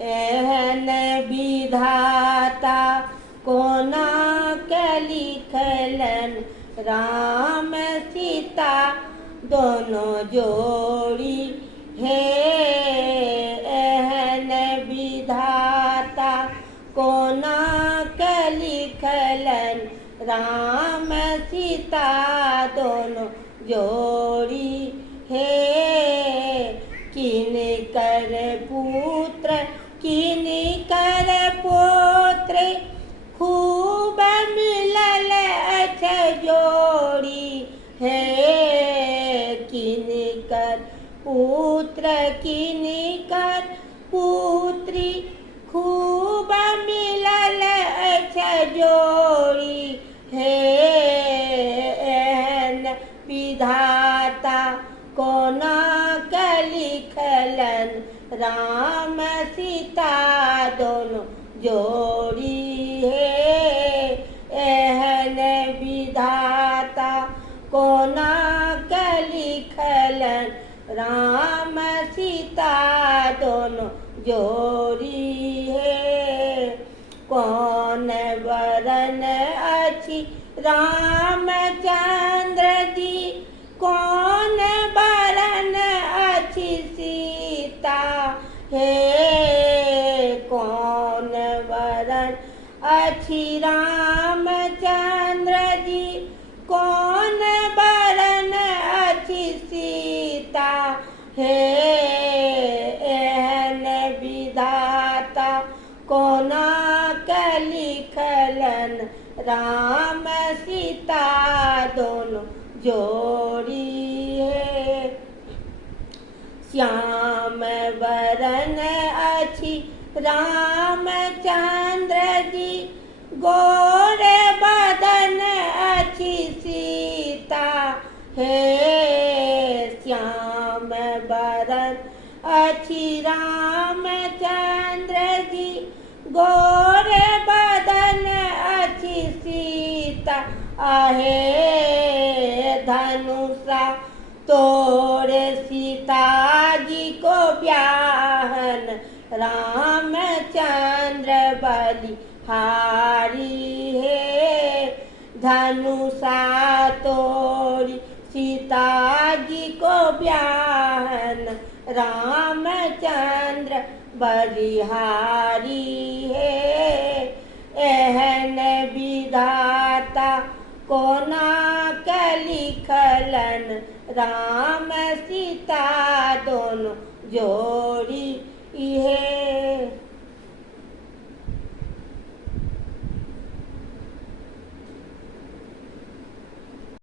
एहन विधाता कोना के लिखलन राम सीता दोनों जोड़ी हे। एहन विधाता कोना के लिखलन राम सीता दोनों जोड़ी हे। किन कर पुत्र किन कर पुत्र खूब मिलल अछ जोड़ी हे। किन कर पुत्र किन कर पुत्री खूब मिलल अछ जोड़ी हे। एहन विधाता कोना के लिखलन राम सीता दोनों जोड़ी हे। एहन विधाता कोना के लिखलन राम सीता दोनों जोड़ी हे। कौन वरन अछि रामचंद्र जी कौन वरन अछि सीता हे। कौन वरन अछि रामचंद्र जी कौन वरन अछि सीता हे। एहन विधाता कोना के लिखलन राम सीता दोनों जोड़ी है। श्याम वरन अछि रामचंद्र जी गोर बदन अछि सीता हे। श्याम वरन अछि रामचंद्र जी गोर बदन अछि सीता आहे। धनुषा तोड़ सीता जी को ब्याहन रामचंद्र बलिहारी है। धनुषा तोड़ सीता जी को ब्याहन रामचंद्र बलिहारी है। एहन विधाता कोना के लिखलन राम सीता दोनों जोड़ी